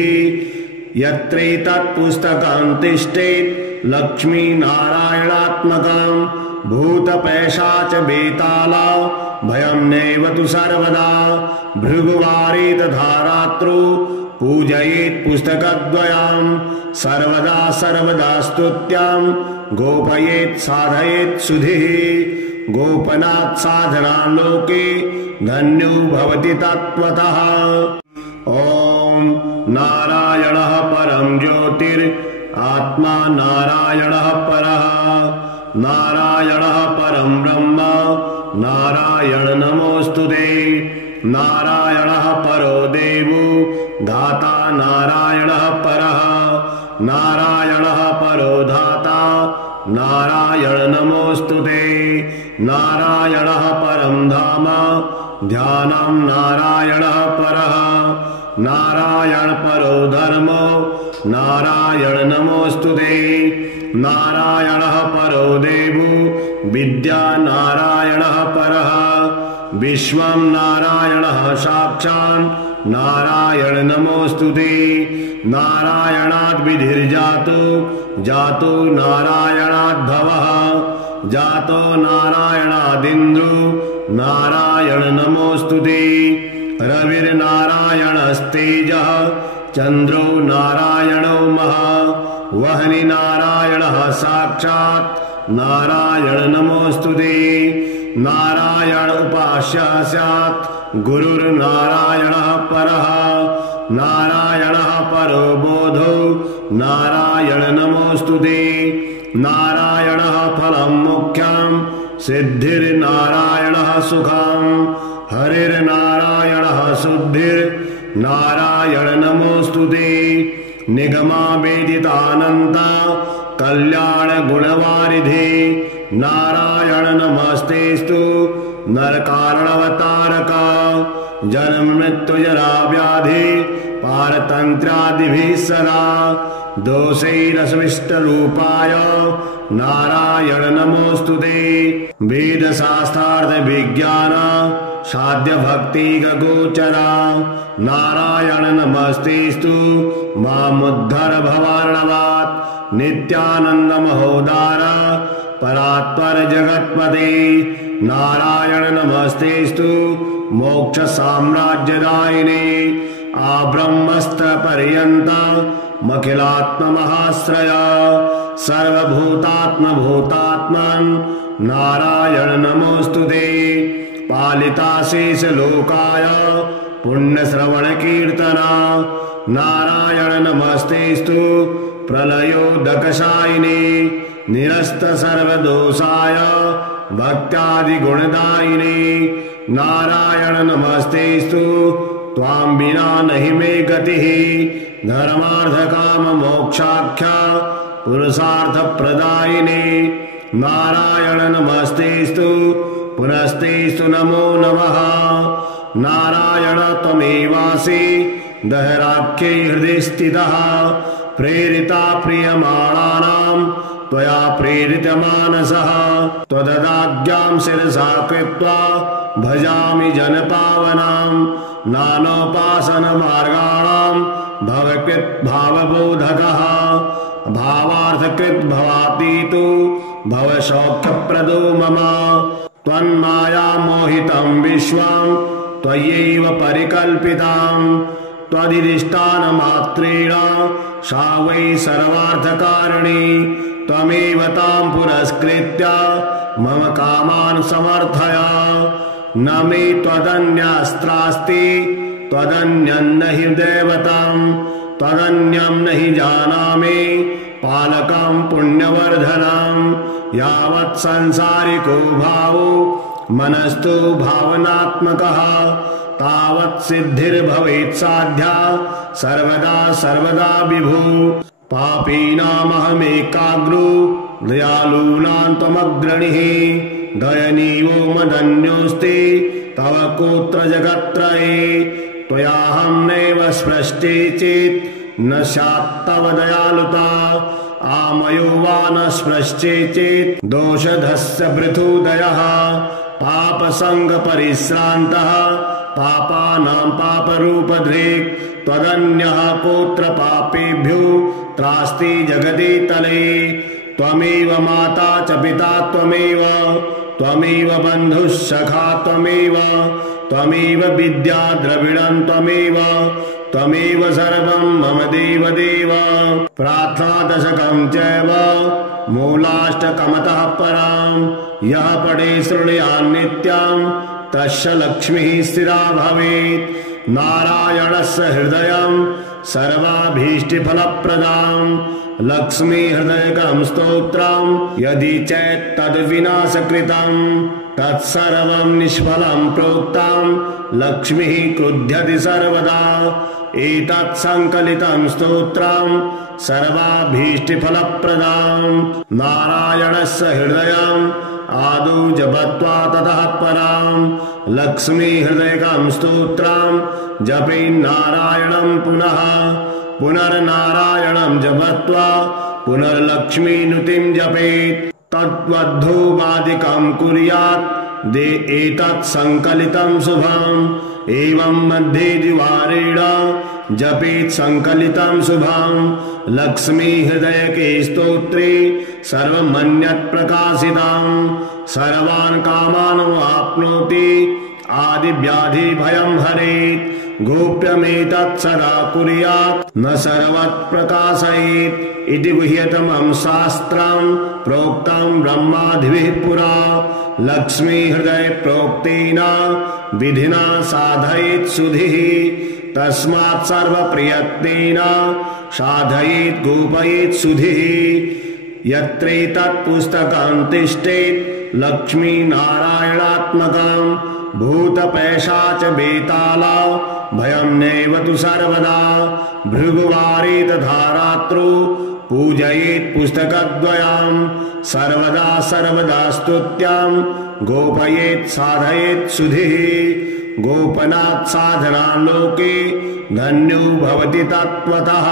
यत्रैतत् पुस्तकं तिष्ठेत् लक्ष्मीनारायणात्मकं भूतपैशाच बेताला भयं नैव तु सर्वदा भृगुवारे तथा रात्रौ पूजयेत् पुस्तकद्वयं सर्वदा सर्वदा स्तुत्यां गोपयेत् साधयेत् सुधिः गोपनात् साधना लोके धन्यो भवति तत्त्वतः ॐ नारायणः परं ज्योतिरात्मा नारायणः परः नारायणः परं ब्रह्म नारायण नमोऽस्तुते नारायणः परो देवो धाता नारायणः परः नारायणः परो धाता नारायण नमोऽस्तुते नारायणः परं धाम ध्यानं नारायणः परः नारायण परो धर्मो नारायण नमोऽस्तुते नारायणः परो देवो विद्या नारायणः परः विश्वं नारायणः साक्षात् नारायण नमोऽस्तुते नारायणाद् विधिर्जातो जातो नारायणाद्भवः जातो नारायणादिन्द्रो नारायण नमोऽस्तुते रविर्नारायणस्तेजः चन्द्रो नारायणो महा वह्नि नारायणः साक्षात् नारायण नमोऽस्तुते नारायण उपास्य स्यात् गुरुर्नारायणः परः नारायणः परो बोधो नारायण नमोऽस्तुते नारायणः फलं मुख्यं सिद्धिर्नारायणः सुखं हरिर्नारायणः शुद्धिर्नारायण नमोऽस्तुते निगमा वेदितानन्ता कल्याण गुणवारिधे नारायण नमस्तेस्तु नरकारणवतारका जन्म मृत्यु जरा व्याधि पारतन्त्रादिभिः सदा दोषैरस्मिष्टरूपाय नारायण नमोऽस्तुते वेदशास्त्रार्थ विज्ञान साध्य भक्तिगोचरा नारायण नमस्तेस्तु मामुद्धर भवार्णवात् नित्यानंद महोदार परात्पर जगत्पते नारायण नमस्तेस्तु मोक्ष साम्राज्यदायिने आब्रह्मस्त्र पर्यन्त मखिलात्म महाश्रय सर्वभूतात्म भूतात्मन् नारायण नमोऽस्तुते पालिताशेष लोकाय पुण्य श्रवण कीर्तना नारायण नमस्तेस्तु प्रलयोदकशायिने निरस्त सर्वदोषाय भक्त्यादि गुणदायिने नारायण नमस्तेस्तु त्वां विना नहि मे गतिः धर्मार्थ काम मोक्षाख्या पुरुषार्थ प्रदायिने नारायण नमस्तेस्तु पुनस्तेस्तु नमो नमः नारायण त्वमेवासि दहराख्ये हृदि स्थितः प्रेरिता प्रियमाणानां त्वया प्रेरितमानसः त्वददाज्ञां शिरसा कृत्वा भजामि जनपावनां नानोपासनमार्गाणां भवकृत् भावबोधकः भावार्थकृत् भवातीतो भवसौख्यप्रदो मम त्वन्माया मोहितं विश्वं त्वयैव परिकल्पितां त्वदिष्टानमात्रेण सा वै सर्वार्थकारिणी त्वमेव तां पुरस्कृत्य मम कामान् समर्थय न मे त्वदन्यस्त्रास्ति त्वदन्यं न हि दैवतं त्वदन्यं न हि जानामि पालकं पुण्यवर्धनं यावत् संसारिको भावो मनस्तु भावनात्मकः तावत् सिद्धिर्भवेत् साध्या सर्वदा सर्वदा विभु पापीनामहमेकाग्रो दयालूनां त्वमग्रणीः दयनीयो मदन्योऽस्ति तव कोत्र जगत्त्रये त्वयाहं नैव स्पृष्टे चेत् न स्यात् तव दयालुता आमयो वा न स्पृष्टे चेत् दोषधस्य पृथुदयः पापसङ्गपरिश्रान्तः पापानां पापरूपधृक् त्वदन्यः कोत्र पापेभ्यो त्रास्ति जगति तले त्वमेव माता च पिता त्वमेव बन्धुः सखा त्वमेव विद्या द्रविणं त्वमेव सर्वं मम देवदेव प्रार्थनादशकं चैव मूलाष्टकमतः परां यः पठे शृणुयात् नित्यं तस्य लक्ष्मीः स्थिरा भवेत् नारायणस्य हृदयं सर्वाभीष्टफलप्रदां लक्ष्मी हृदयकं स्तोत्रं यदि चेत् तद्विनाशकृतं तत्सर्वं निष्फलं प्रोक्तं लक्ष्मीः क्रुध्यति सर्वदा एतत् संकलितं स्तोत्रं सर्वाभीष्टफलप्रदां नारायणस्य हृदयं आदौ जपत्वा ततः परां लक्ष्मी हृदयकं स्तोत्रं जपेन्नारायणं पुनः पुनर्नारायणं जपत्वा पुनर्लक्ष्मीनुतिं जपेत् तद्वद्धूपादिकं कुर्यात् दे एतत् संकलितं शुभम् एवं मध्ये द्विवारेण जपेत् संकलितं शुभम् लक्ष्मी हृदयके स्तोत्रे सर्वमन्यत् प्रकाशितं सर्वान् कामान् वाप्नोति आदिव्याधि भयं हरेत् गोप्यमेतत् सदा कुर्यात् न सर्वत्प्रकाशयेत् इति गुह्यतमं शास्त्रं प्रोक्तं ब्रह्मादिभिः पुरा लक्ष्मी हृदय प्रोक्तेन विधिना साधयेत् सुधिः तस्मात् सर्वप्रयत्नेन साधयेत् गोपयेत् सुधिः यत्रैतत् पुस्तकं तिष्ठेत् लक्ष्मीनारायणात्मकं भूतपैशाच बेताला भयं नैव तु सर्वदा भृगुवारे तथा रात्रौ पूजयेत् पुस्तकद्वयं सर्वदा स्तुत्यां गोपयेत् साधयेत् सुधिः गोपनात् साधना लोके धन्यो भवति तत्त्वतः।